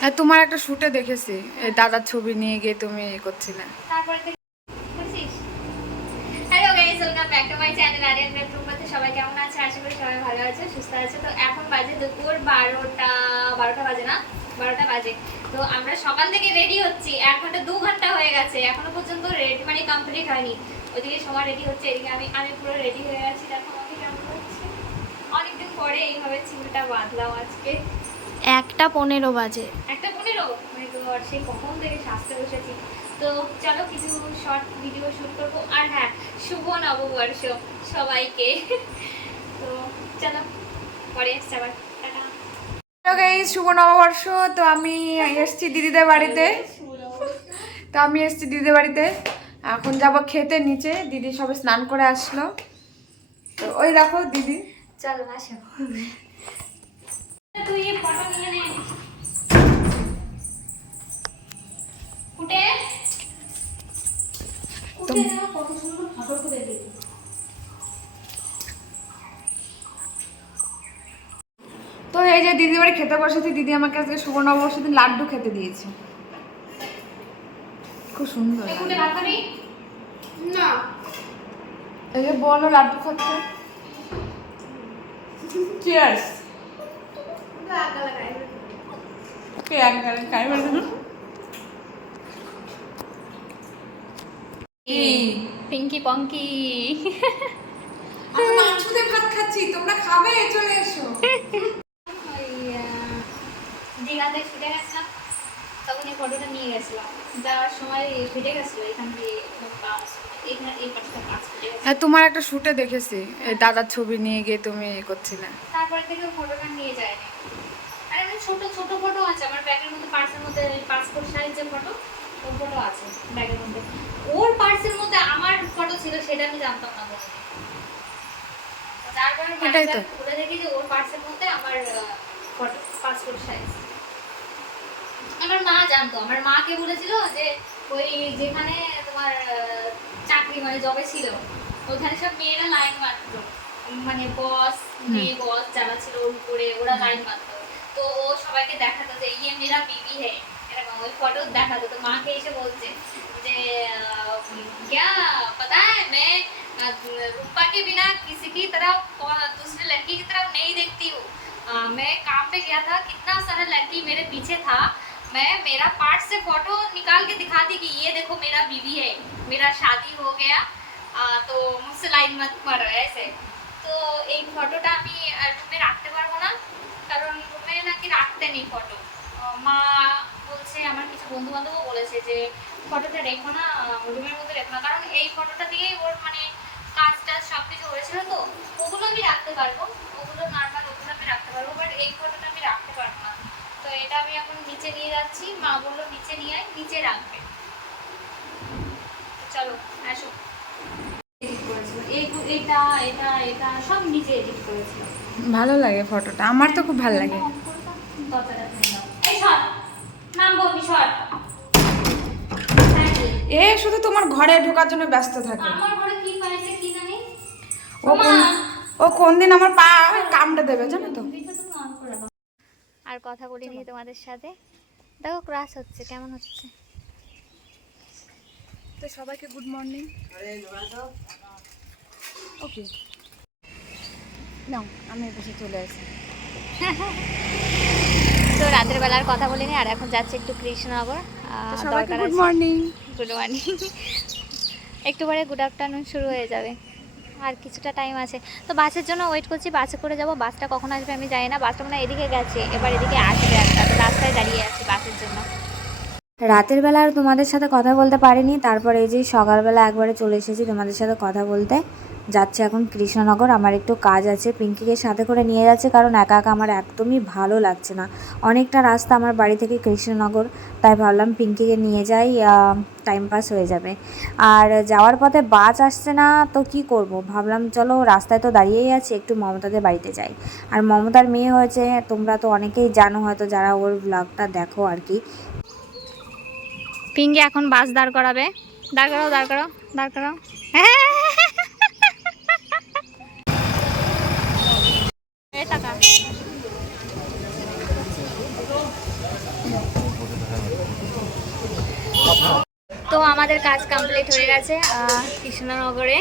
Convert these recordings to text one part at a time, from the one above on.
হ্যাঁ তোমার একটা শুটে দেখেছি। দাদার ছবি নিয়ে গিয়ে তুমি এ করছিলে। সবাই কেমন আছে? সবাই ভালো আছে, সুস্থ আছে। তো এখন বাজে দুপুর বারোটা বারোটা বাজে না? বারোটা বাজে। তো আমরা সকাল থেকে রেডি হচ্ছি। এক ঘণ্টা, দু ঘণ্টা হয়ে গেছে। এখনও পর্যন্ত মানে সবাই রেডি হচ্ছে, এদিকে আমি আমি পুরো রেডি হয়ে দেখো অনেকদিন পরে এইভাবে চুলটা বাঁধলাম আজকে। একটা পনেরো বাজে। একটা পনেরো? আর সেই কখন থেকে সাজতে বসেছি। তো চলো কিছু শর্ট ভিডিও শুট করব। আর হ্যাঁ শুভ নববর্ষ সবাইকে। তো চলো পরে এসছে আবার। শুভ নববর্ষ। তো আমি এসছি দিদিদের বাড়িতে। তো আমি এসছি দিদিদের বাড়িতে। এখন যাব খেতে নিচে। দিদি সবে স্নান করে আসলো। তো ওই দেখো দিদি। চলো আসো। তুই ফটো নিয়ে নে উঠে উঠে না কত সুন্দর ফটো তুলে দিই তো এই যে দিদি বাড়ি খেতে বসেছি দিদি আমাকে আজকে শুভ নববর্ষের দিন লাড্ডু খেতে দিয়েছে। খুব সুন্দর না। এই যে বলো লাড্ডু খাচ্ছে। চিয়ার্স পিঙ্কি পঙ্কি আমি ভাত খাচ্ছি তোমরা খাবে চলে এসো। দীঘাতে ছুটে গেছিলাম তখন এই ফটোটা নিয়ে গেছিলাম। যাওয়ার সময় ফেটে গেছিল এখান দিয়ে হ্যাঁ তোমার একটা শুটে দেখেছি দাদার ছবি নিয়ে গিয়ে তুমি করছিলে। তারপরে থেকে ফটোটা নিয়ে যায়নি। ছোট ছোট ফটো আছে। আমার ব্যাগের মধ্যে পার্সের মধ্যে পাসপোর্ট সাইজের ফটো ওর ফটো আছে ব্যাগের মধ্যে। ওর পার্সের মধ্যে আমার ফটো ছিল সেটা আমি জানতাম না কোনোদিন তারপরে এটাই দেখি যে ওর পার্সের মধ্যে আমার ফটো পাসপোর্ট সাইজ আমার মা জানতো। আমার মাকে বলেছিল যে ওই যেখানে তোমার চাকরি মানে জবে ছিল ওখানে সব মেয়েরা লাইন মারতো মানে বস মেয়ে বস যারা ছিল ওর উপরে ওরা লাইন মারতো তো ও সবাইকে দেখাতো যে ইয়ে মেরা বিবি হে এরকম ওই ফটো দেখাতো তো মাকে এসে বলছে যে আহ, क्या पता है मैं अ, रूपा के बिना किसी की तरफ कौन- दूसरी लड़की की तरफ नहीं देखती हूँ अ, मैं काम पे गया था कितना सारा लड़की मेरे पीछे था मैं मेरा पार्ट से फोटो निकाल के दिखा दी कि ये देखो मेरा बीवी है मेरा शादी हो गया अ, तो मुझसे लाइन मत मारो ऐसे তো এই ফটোটা আমি রুমে রাখতে পারব না। কারণ রুমে নাকি রাখতে নেই ফটো মা বলছে, আমার কিছু বন্ধু বান্ধবও বলেছে যে ফটোটা রেখো না রুমের মধ্যে রেখো না। কারণ এই ফটোটা দিয়েই ওর মানে কাজ টাজ সব কিছু হয়েছিল তো। ওগুলো আমি রাখতে পারব। ওগুলো নর্মাল ওগুলো আমি রাখতে পারব বাট এই ফটোটা আমি রাখতে পারব না। তো এটা আমি এখন নিচে নিয়ে যাচ্ছি। মা বলল, নিচে নিয়ে আয়, নিচে রাখবে। চলো, আসো। এটা এটা এটা সব নিজে এডিট করেছিল ভালো লাগে ফটোটা আমার তো খুব ভালো লাগে। হ্যাঁ, এ শুধু তোমার ঘরে ঢোকার জন্য ব্যস্ত থাকে। আমার ঘরে কি পাইছে কি জানি? ও কোন ও কোন দিন আমার পা কামড়ে দেবে জানো তো। আর কথা বলিনি তোমাদের সাথে। দেখো ক্রাশ হচ্ছে কেমন হচ্ছে? তো সবাইকে গুড মর্নিং ওকে। নাও আমি বসে চলে আসি। তো রাতের বেলার কথা বলিনি আর এখন যাচ্ছে একটু কৃষ্ণনগর। সবাইকে গুড মর্নিং গুড মর্নিং একটু পরে গুড আফটারনুন শুরু হয়ে যাবে। আর কিছুটা টাইম আছে। তো বাসের জন্য ওয়েট করছি বাসে করে যাব। বাসটা কখন আসবে আমি জানি না। বাসটা মানে এদিকে গেছে এবার এদিকে আসবে একটা তো রাস্তায় দাঁড়িয়ে আছি বাসের জন্য। রাতের বেলা আর তোমাদের সাথে কথা বলতে পারিনি। তারপর এই যে সকালবেলা একবারে চলে এসেছি তোমাদের সাথে কথা বলতে। যাচ্ছে এখন কৃষ্ণনগর। আমার একটু কাজ আছে। পিঙ্কিকে সাথে করে নিয়ে যাচ্ছে কারণ একা একা আমার একদমই ভালো লাগছে না। অনেকটা রাস্তা আমার বাড়ি থেকে কৃষ্ণনগর, তাই ভাবলাম পিঙ্কিকে নিয়ে যাই টাইম পাস হয়ে যাবে। আর যাওয়ার পথে বাস আসছে না, তো কি করব? ভাবলাম চলো রাস্তায় তো দাঁড়িয়েই আছি, একটু মমতাদের বাড়িতে যাই। আর মমতার মেয়ে হয়েছে, তোমরা তো অনেকেই জানো হয়তো যারা ওর ব্লগটা দেখো আর কি। পিঙ্কি এখন বাস দাঁড় করাবে। দাঁড় করাও দাঁড় করাও দাঁড় করাও এই টাকা আমাদের কাজ কমপ্লিট হয়ে গেছে কৃষ্ণনগরে।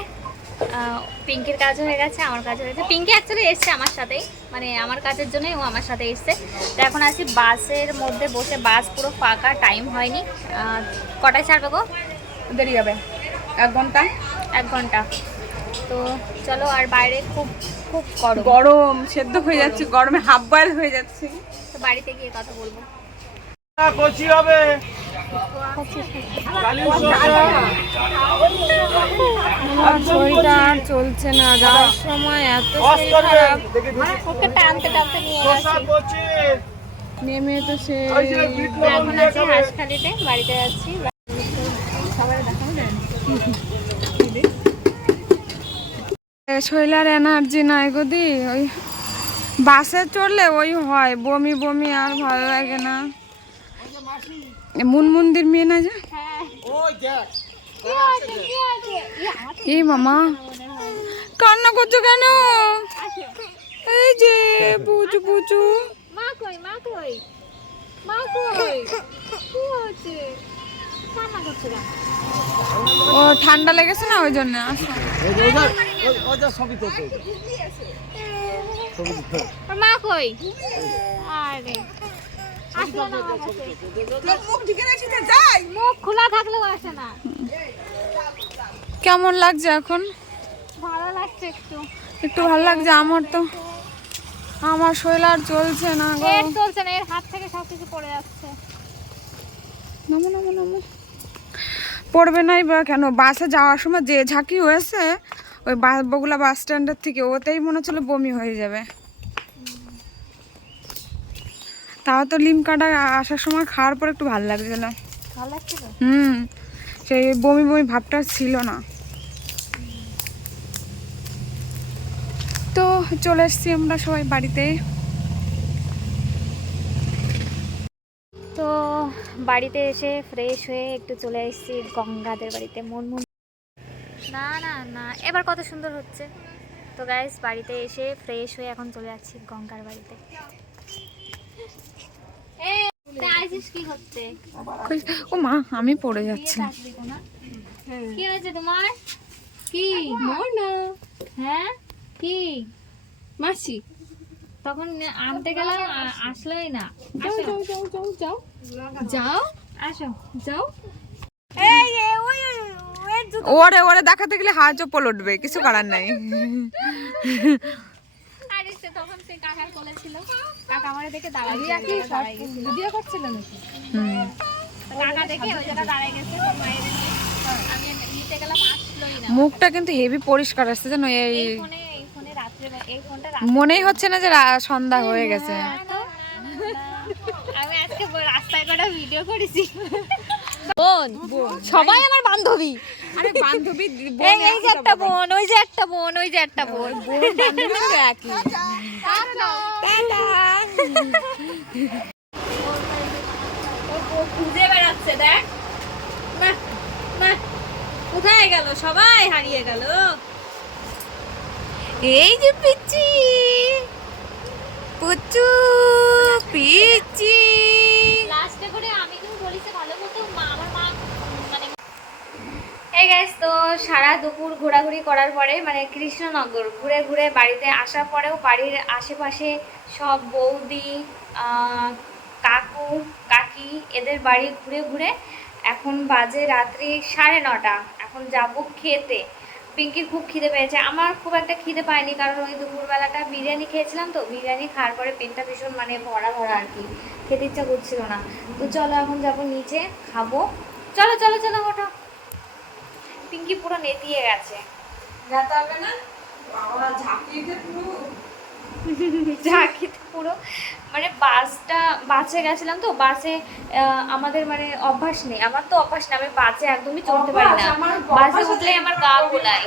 পিঙ্কির কাজ হয়ে গেছে আমার কাজ হয়ে গেছে। পিঙ্কি অ্যাকচুয়ালি এসছে আমার সাথেই মানে আমার কাজের জন্যই ও আমার সাথে এসছে। তো এখন আছি বাসের মধ্যে বসে বাস পুরো ফাঁকা টাইম হয়নি। কটায় ছাড়বে গো? দেরি হবে। এক ঘণ্টা? এক ঘণ্টা। তো চলো আর বাইরে খুব খুব গরম। গরম সেদ্ধ হয়ে যাচ্ছে গরমে হাফ বয়েল হয়ে যাচ্ছে। তো বাড়িতে গিয়ে কথা বলব। কচি হবে। শরীরটা আর চলছে না যাওয়ার সময় এত শরীর খারাপ। ওকে টানতে টানতে নিয়ে আসি। নেমে তো সে এখন দিয়ে আছি হাঁসখালিতে বাড়িতে যাচ্ছি শরীর আর এনার্জি নাই গদি ওই বাসে চড়লে ওই হয় বমি বমি আর ভালো লাগে না। মুন মন্দির মেয়ে না যে? এই মামা। কান্না করছ কেন? এই যে পুচু পুচু। মা কই মা কই? মা কই? কি হচ্ছে? কান্না করছে কেন? ও ঠান্ডা লেগেছে না ওই জন্য মা কই? আরে। আসলো না আমার কাছে। মুখ খোলা থাকলেও আসে না। কেমন লাগছে এখন? ভালো লাগছে একটু। একটু ভালো লাগছে আমার তো। আমার শরীর আর চলছে না গো। এর চলছে না এর হাত থেকে সব কিছু পড়ে যাচ্ছে। নামো নামো নামো। পড়বে নাই বা কেন? বাসে যাওয়ার সময় যে ঝাঁকি হয়েছে ওই বগুলা বাস স্ট্যান্ডের থেকে ওতেই মনে হচ্ছিল বমি হয়ে যাবে। তাও তো লিম লিমকাটা আসার সময় খাওয়ার পর একটু ভালো লাগছিল ভালো লাগছে তো? হুম সেই বমি বমি ভাবটা ছিল না। তো চলে এসছি আমরা সবাই বাড়িতে। তো বাড়িতে এসে ফ্রেশ হয়ে একটু চলে এসেছি গঙ্গাদের বাড়িতে মন মন না না না এবার কত সুন্দর হচ্ছে। তো গাইস বাড়িতে এসে ফ্রেশ হয়ে এখন চলে যাচ্ছি গঙ্গার বাড়িতে। ও মা আমি পড়ে যাচ্ছি কি হয়েছে তোমার কি না হ্যাঁ কি মাসি তখন আনতে গেলাম আসলোই না আসো যাও যাও আসো যাও ওরে ওরে দেখাতে গেলে চপ্পল উঠবে কিছু করার নাই তখন সে কাকার কোলে ছিল কাকা আমারে দেখে দাঁড়াই ভিডিও করছিল নাকি? কাকা দেখে ওই জায়গা দাঁড়াই গেছে মায়ের আমি নিতে গেলাম আসলোই না। মুখটা কিন্তু হেভি পরিষ্কার আসছে জানো এই এই ফোনে এই ফোনে রাত্রে এই ফোনটা মনেই হচ্ছে না যে রা- সন্ধ্যা হয়ে গেছে। আমি আজকে রাস্তায় কটা ভিডিও করেছি। বোন সবাই আমার বান্ধবী। আরে বান্ধবী এই এই যে একটা বোন ওই যে একটা বোন ওই যে একটা বোন। একই। খুঁজে বেড়াচ্ছে দেখ। কোথায় গেল? সবাই হারিয়ে গেল। এই যে পিচি পুচু পিচি লাস্টে করে এই তো সারা দুপুর ঘোরাঘুরি করার পরে মানে কৃষ্ণনগর, ঘুরে ঘুরে বাড়িতে আসার পরেও বাড়ির আশেপাশে সব বৌদি কাকু, কাকি, এদের বাড়ি ঘুরে ঘুরে এখন বাজে রাত্রি সাড়ে নটা। এখন যাব খেতে। পিঙ্কির খুব খিদে পেয়েছে। আমার খুব একটা খিদে পায়নি, কারণ ওই দুপুরবেলাটা বিরিয়ানি খেয়েছিলাম তো। বিরিয়ানি খাওয়ার পরে পেটটা ভীষণ মানে ভরা ভরা আর কি। খেতে ইচ্ছা করছিল না। তো চলো এখন যাব নিচে, খাব। চলো চলো চলো, ওঠো। পিঙ্কি পুরো নেতিয়ে গেছে। যেতে হবে না? বাবা ঝাঁকিয়ে পুরো। ঝাঁকিতে পুরো। মানে বাসটা বাসে গেছিলাম তো বাসে আমাদের মানে অভ্যাস নেই। আমার তো অভ্যাস নেই আমি বাসে একদমই চলতে পারি না। বাসে উঠলে আমার গা গোলায়।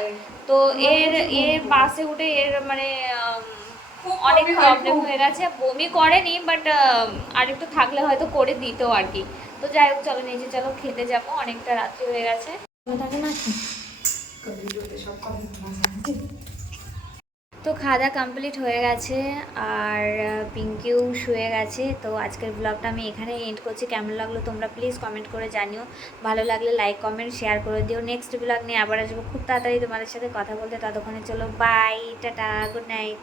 তো এর এর বাসে উঠে এর মানে অনেক প্রবলেম হয়ে গেছে। বমি করেনি বাট আর একটু থাকলে হয়তো করে দিত আর কি। তো যাই হোক চলো নিচে চলো খেতে যাব। অনেকটা রাত্রি হয়ে গেছে। তো খাওয়া কমপ্লিট হয়ে গেছে আর পিঙ্কিও শুয়ে গেছে। তো আজকের ব্লগটা আমি এখানে এন্ড করছি। কেমন লাগল তোমরা প্লিজ কমেন্ট করে জানিও। ভালো লাগলে লাইক কমেন্ট শেয়ার করে দিও। নেক্সট ব্লগ নিয়ে আবার আসব। খুব তাড়াতাড়ি তোমাদের সাথে কথা বলতে। ততক্ষণে চলো বাই টাটা গুড নাইট